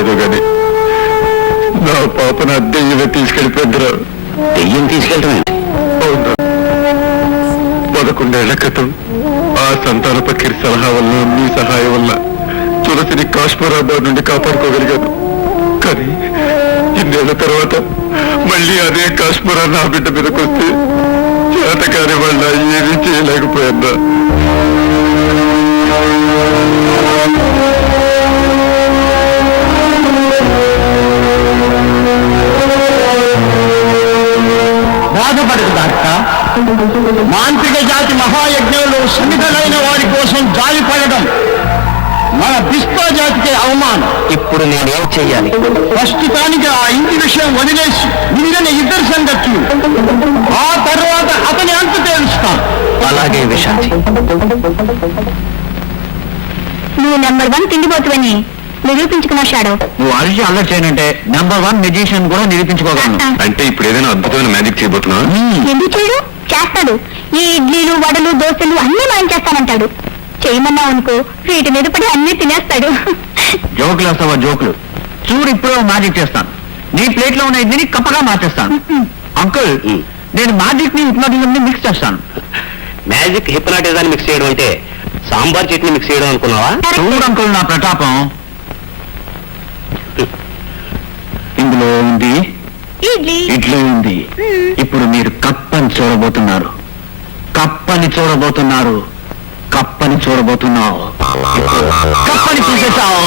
లేదో గాని నా పాపను దెయ్యమే తీసుకెళ్ళిపోయిందిరా. దెయ్యం తీసుకెళ్ళటమే? అవునా? 11 ఏళ్ల క్రితం ఆ సంతాన పక్కిరి సలహా వల్ల, మీ సహాయం వల్ల తులసిని కాశ్మీరాబాద్ నుండి కాపాడుకోగలిగాను. కానీ ఇన్నేళ్ల తర్వాత మళ్ళీ అదే కాశ్మీరా నా బిడ్డ మీదకి వస్తే చేతకాని వల్ల ఏమీ చేయలేకపోయాను. బాధపడదు డాక్టర్. మాంత్రిక జాతి మహాయజ్ఞంలో సన్నిధులైన వారి కోసం జాలిపడడం మన బిస్తా జాతికి అవమానం. ఇప్పుడు నేనేం చెయ్యాలి? ప్రస్తుతానికి ఆ ఇంటి విషయం వదిలేసి మిగిలిన ఇద్దరు సంగతులు ఆ తర్వాత అతని అంత తెలుస్తాను. అలాగే విశాంతి. నువ్వు నెంబర్ 1 తిండిపోతువని నిరూపించుకున్నా షాడో. నువ్వు అరిచి అల్లరి చేయనంటే నెంబర్ 1 మెజిషియన్ కూడా నిరూపించుకోగలను. అంటే ఇప్పుడు ఏదైనా అద్భుతమైన మ్యాజిక్ చేయబోతున్నా? ఎందుకు చేయడు? చేస్తాడు. ఈ ఇడ్లీలు, వడలు, దోశలు అన్నీ మాయం చేస్తానంటాడు. చేయమన్నావు అనుకో, వీటి మీద పడి అన్నీ తినేస్తాడు. జోకులు వస్తావా? జోకులు చూడు. ఇప్పుడు మ్యాజిక్ చేస్తాను. నీ ప్లేట్ లో ఉన్న ఇడ్లీని కప్పగా మార్చేస్తాను. అంకుల్, నేను మ్యాజిక్ ని హిప్నాటిజం ని మిక్స్ చేస్తాను. మ్యాజిక్ హిప్నాటిజాన్ని మిక్స్ చేయడం అంటే సాంబార్ చట్నీ మిక్స్ చేయడం అనుకున్నావా? చూడు అంకుల్, నా ప్రతాపం ఇందులో ఉంది. ఇడ్లీ ఉంది. ఇప్పుడు మీరు కప్పని చూడబోతున్నారు. కప్పని చూడబోతున్నారు. కప్పని చూడబోతున్నావు. కప్పని చూసేసావు.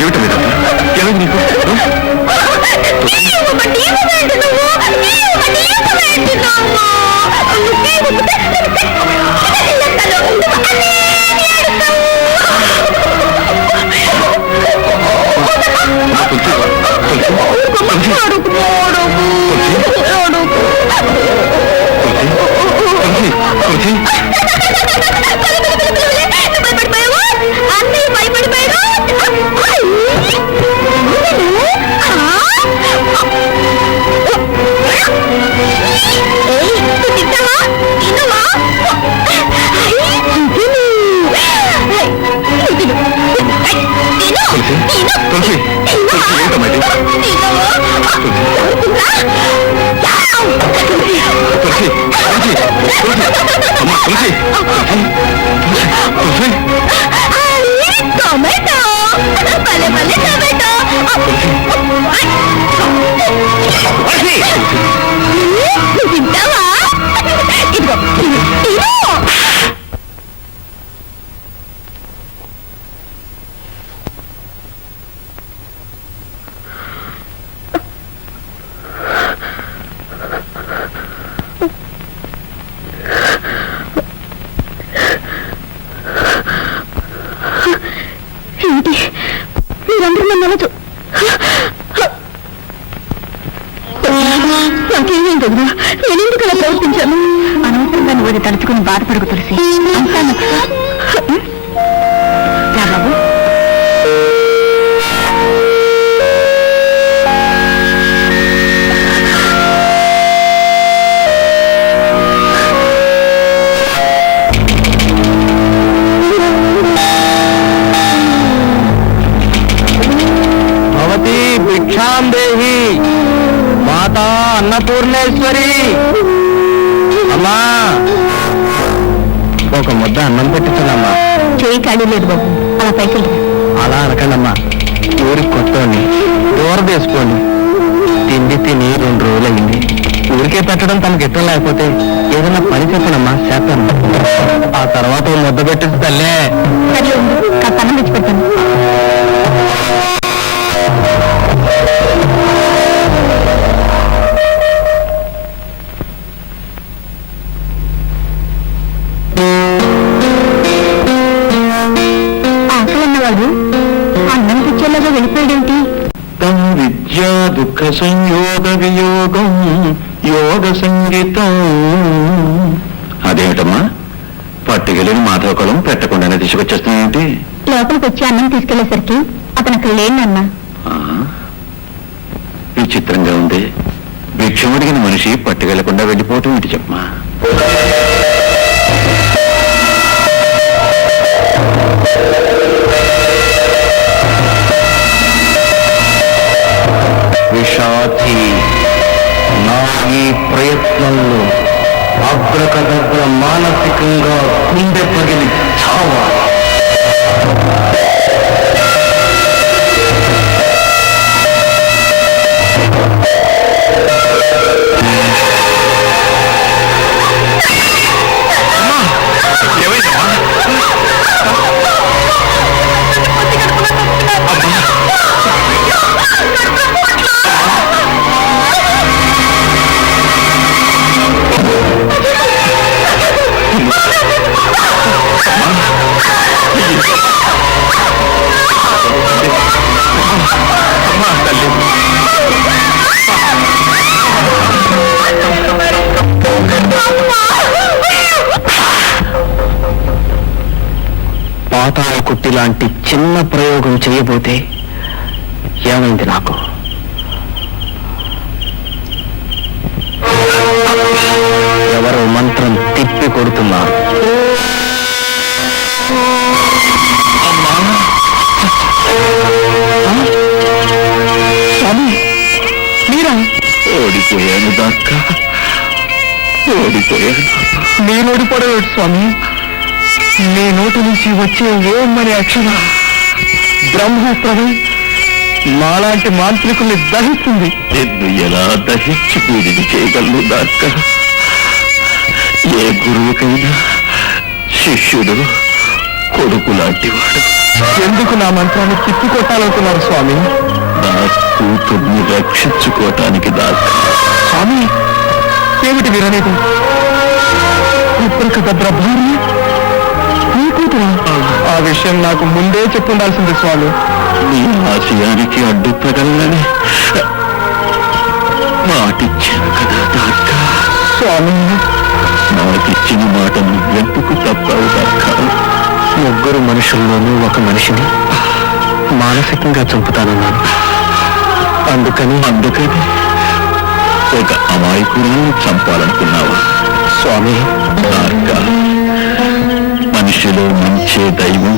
ఏమిటి మీద ఏమైంది నీకు? నాకేమైంది వదినా? నేనెందుకు అలా ప్రవర్తించాను? అనవసరంగా నువ్వు అది తలుచుకుని బాధపడకు తులసి. అంతా బాబు. భవతి భిక్షాం దేహి మాతా అన్నపూర్ణేశ్వరి. అమ్మా, ఒక ముద్ద అన్నం పెట్టించదమ్మా. చేయి ఖాళీ లేదు బాబు, అలా పైసలు. అలా అనకండమ్మా. ఊరికి కొత్తని దూరం వేసుకోండి. తిండి తిని 2 రోజులైంది. ఊరికే పెట్టడం తనకి ఇష్టం లేకపోతే ఏదైనా పని చెప్పనమ్మా, చేస్తాను. ఆ తర్వాత ముద్ద పెట్టించి తల్లే. సరే ఉండు, కాస్త అన్నం తెచ్చి పెట్టాను. అన్నం తెచ్చేలాగా వెళ్ళిపోయాడేంటి? తమ్ విద్యా దుఃఖ సంయోగ వియోగం యోగ సంగీతం. అదేమిటమ్మా, పట్టుకెళ్ళిన మాధవకులం పెట్టకుండానే తీసుకొచ్చేస్తున్నాయేంటి? లోపలికి వచ్చి అన్నం తీసుకెళ్లేసరికి అతను అక్కడ లేనన్నా. విచిత్రంగా ఉంది. భిక్షం అడిగిన మనిషి పట్టుకెళ్లకుండా వెళ్ళిపోవటం ఇటు చెప్పమా. విషాచి, నా ఈ ప్రయత్నంలో అగ్రకదగ్ర మానసికంగా గుండె పగిలి చావా. పాతాళ కుట్టి లాంటి చిన్న ప్రయోగం చేయబోతే ఏమైంది నాకు? ఎవరో మంత్రం తిప్పి కొడుతున్నారు. స్వామి, మీరా? ఓడిపోయాను దాకా, ఓడిపోయాను. నేను ఓడిపోవడం స్వామి. మీ నోటి నుంచి వచ్చే ఓం అనే అక్షరం బ్రహ్మాస్త్రమై మాలాంటి మాంత్రికుల్ని దహిస్తుంది. నిన్ను ఎలా దహించి పూడిని చేయగలను దాకా? ఏ గురువుకైనా శిష్యుడు కొడుకు లాంటివాడు. ఎందుకు నా మంత్రాన్ని తిప్పికొట్టాలనుకున్నారు స్వామి? నా కూతుర్ని రక్షించుకోవటానికి దాకా. స్వామి, ఏమిటి వీరనేది? ఇప్పటికి భద్ర భార్య మీ కూతురా? ఆ విషయం నాకు ముందే చెప్పుండాల్సింది స్వామి. నీ ఆశయానికి అడ్డు తగలని మాటిచ్చాను కదా దాకా. స్వామి, నాకిచ్చిన మాట నువ్వెందుకు తప్పవు దాకా? ముగ్గురు మనుషుల్లోనూ ఒక మనిషిని మానసికంగా చంపుతానన్నాను. అందుకని ఒక అమాయకులను చంపాలనుకున్నావా? స్వామి, దాకా మనిషిలో మంచే దైవం,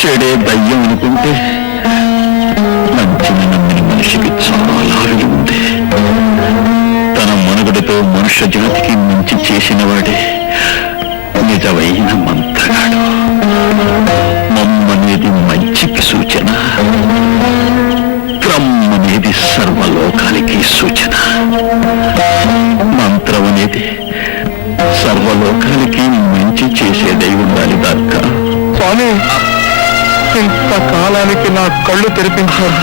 చెడే దయ్యం అనుకుంటే మంచిని నమ్మిన మనిషికి చాలా విలువ ఉంది. తన మనుగడతో మనుష్య జాతికి మంచి చేసిన వాడే నిజమైన మంత్రగాడు. మమ్మనేది మంచికి సూచన, క్రమ్మనేది సర్వలోకానికి సూచన. మంత్రం అనేది సర్వలోకానికి మంచి చేసేదై ఉండాలి దాకా. స్వామి, ఇంతకాలానికి నా కళ్ళు తెరిపించారు.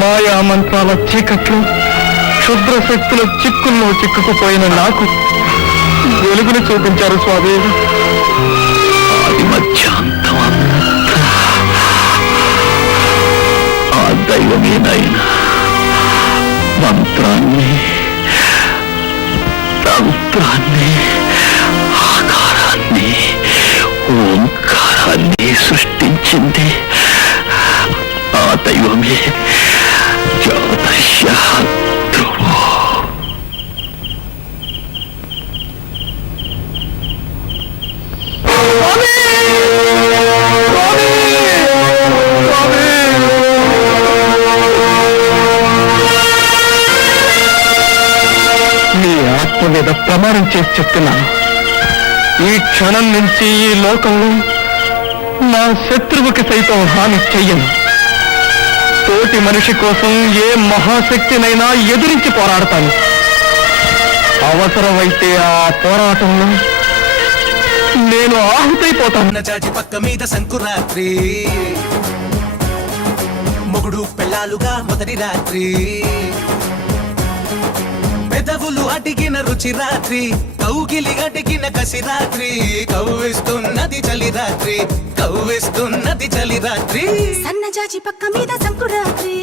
మాయా మంత్రాల చీకట్లు, క్షుద్ర శక్తుల చిక్కుల్లో చిక్కుకుపోయిన నాకు వెలుగుని చూపించారు స్వామి. ఆది మధ్యాంతం అంతా ఆ దైవమేనైనా మంత్రాన్ని, తంత్రాన్ని, ఆకారాన్ని, ఓంకారాన్ని సృష్టించింది ఆ దైవమే జ్యోతిష్య ధ్రువో. మీద ప్రమాణం చేసి చెప్తున్నాను, ఈ క్షణం నుంచి ఈ లోకంలో నా శత్రువుకి సైతం హాని చెయ్యను. తోటి మనిషి కోసం ఏ మహాశక్తినైనా ఎదిరించి పోరాడతాను. అవసరమైతే ఆ పోరాటంలో నేను ఆహుతైపోతాను. చాచి పక్క మీద సంకురాత్రి, మొగుడు పెళ్ళాలుగా మొదటి రాత్రి, పెదవులు అడిగిన రుచి రాత్రి, కౌగిలి అడిగిన కసి రాత్రి, కవ్విస్తున్నది చలి రాత్రి, కవ్విస్తున్నది చలి రాత్రి. సన్నజాజి పక్క మీద సంకురాత్రి.